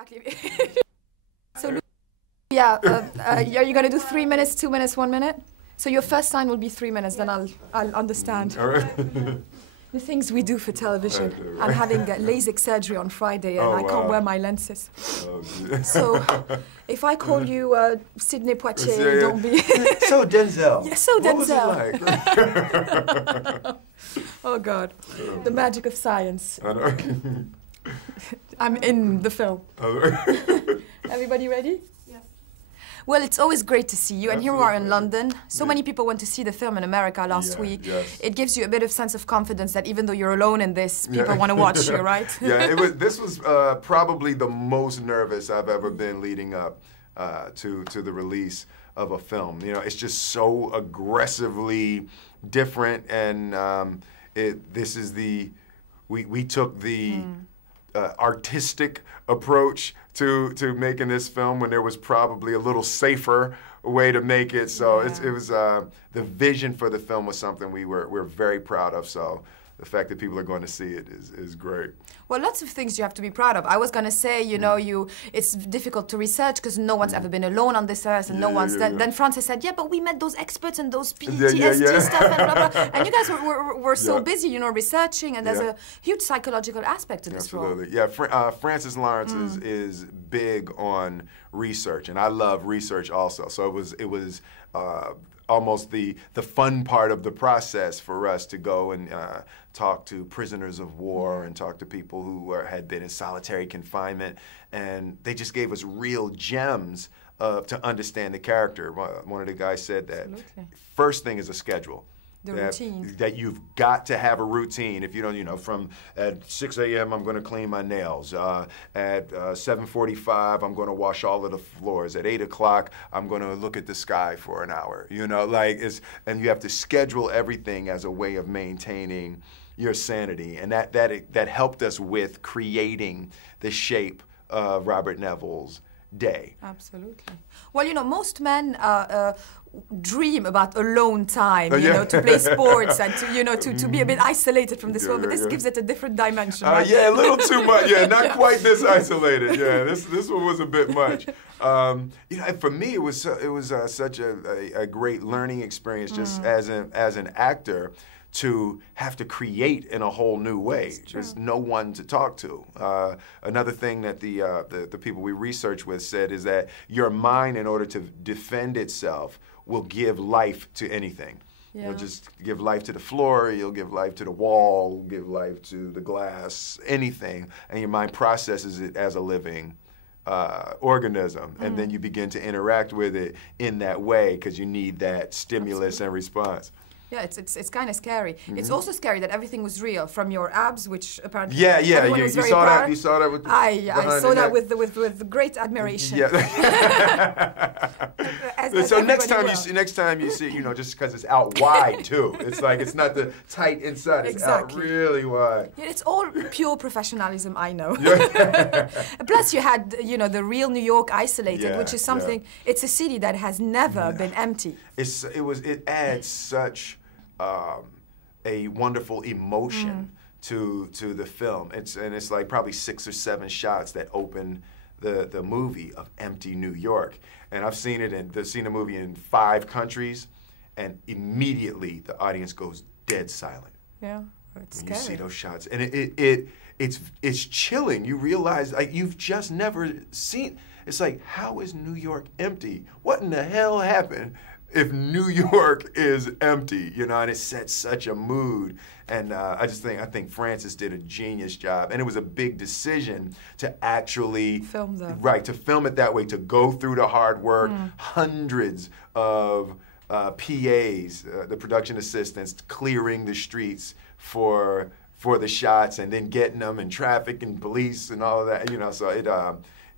Exactly. So, yeah, are you going to do 3 minutes, 2 minutes, 1 minute? So your first line will be 3 minutes, then I'll understand. All right. The things we do for television. Okay, I'm having LASIK surgery on Friday and I can't wear my lenses. Oh, So if I call you Sidney Poitier, don't be... So Denzel. Yeah, so Denzel. What was it like? Oh God, the magic of science. I know. I'm in the film. Everybody ready? Well, it's always great to see you, and here we are in London. So many people went to see the film in America last week. Yes. It gives you a bit of sense of confidence that even though you're alone in this, people want to watch you, right? Yeah, this was probably the most nervous I've ever been leading up to the release of a film. You know, it's just so aggressively different, and we took the artistic approach to making this film when there was probably a little safer way to make it. So it was the vision for the film was something we're very proud of. So the fact that people are going to see it is great. Well, lots of things you have to be proud of. I was going to say, you know, it's difficult to research because no one's ever been alone on this earth, and Then Francis said, yeah, but we met those experts and those PTSD stuff and blah, blah. And you guys were so busy, you know, researching, and there's a huge psychological aspect to this role. Absolutely. Yeah, Francis Lawrence is big on research, and I love research also. So it was almost the fun part of the process for us to go and talk to prisoners of war and talk to people who had been in solitary confinement, and they just gave us real gems to understand the character. One of the guys said that first thing is a schedule. The routine. That you've got to have a routine. If you don't, you know, from at 6 a.m. I'm going to clean my nails. At 7:45 I'm going to wash all of the floors. At 8 o'clock I'm going to look at the sky for an hour. You know, and you have to schedule everything as a way of maintaining your sanity, and that helped us with creating the shape of Robert Neville's day. Absolutely. Well, you know, most men dream about alone time, you know, to play sports and to be a bit isolated from this world, but this gives it a different dimension. Right? Yeah, a little too much. Yeah, not quite this isolated. Yeah, this one was a bit much. You know, for me, it was such a great learning experience, just as an actor, to have to create in a whole new way. There's no one to talk to. Another thing that the people we research with said is that your mind, in order to defend itself, will give life to anything. Yeah. You'll just give life to the floor, you'll give life to the wall, give life to the glass, anything, and your mind processes it as a living organism, and then you begin to interact with it in that way because you need that stimulus and response. Yeah, it's kind of scary. It's also scary that everything was real, from your abs, which apparently you saw that. You saw that with. I saw that with great admiration. Yeah. So next time you see, you know, just because it's out wide too. It's like it's not the tight inside. It's out really wide. Yeah, it's all pure professional,ism, I know. Plus, you had, you know, the real New York isolated, which is something. It's a city that has never been empty. It adds such a wonderful emotion to the film. It's like probably 6 or 7 shots that open the movie of empty New York. And I've seen the movie in 5 countries, and immediately the audience goes dead silent. Yeah, it's when scary. You see those shots, and it's chilling. You realize, like, you've just never seen. It's like, how is New York empty? What in the hell happened if New York is empty, you know? And it sets such a mood, and I think Francis did a genius job, and it was a big decision to actually film them. Right, to film it that way, to go through the hard work, hundreds of PAs, the production assistants, clearing the streets for the shots, and then getting them in traffic and police and all of that, you know. So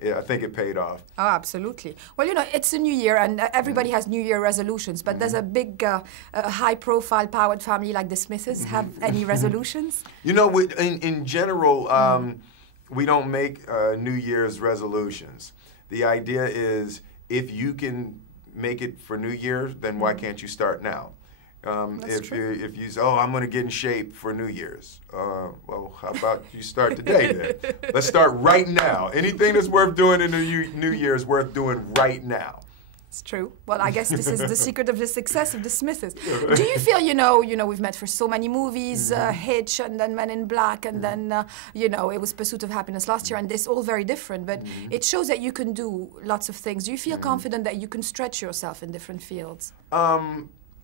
I think it paid off. Oh, absolutely. Well, you know, it's a new year, and everybody has New Year resolutions, but does a big, high-profile, powered family like the Smiths have any resolutions? You know, in general, we don't make New Year's resolutions. The idea is, if you can make it for New Year's, then why can't you start now? If you say, oh, I'm going to get in shape for New Year's, well, how about you start today then? Let's start right now. Anything that's worth doing in the New Year is worth doing right now. It's true. Well, I guess this is the secret of the success of the Smiths. Do you feel, you know, we've met for so many movies, Hitch, and then Men in Black, and then, you know, it was Pursuit of Happiness last year, and this all very different, but it shows that you can do lots of things. Do you feel confident that you can stretch yourself in different fields?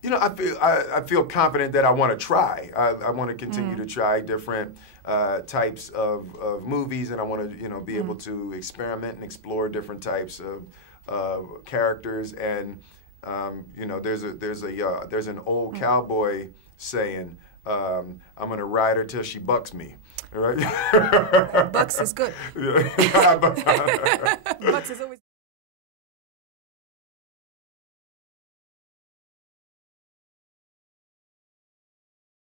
You know, I feel confident that I want to try. I want to continue to try different types of movies, and I want to, you know, be able to experiment and explore different types of characters. And you know, there's an old cowboy saying, "I'm gonna ride her till she bucks me." All right? Bucks is good. Bucks is always.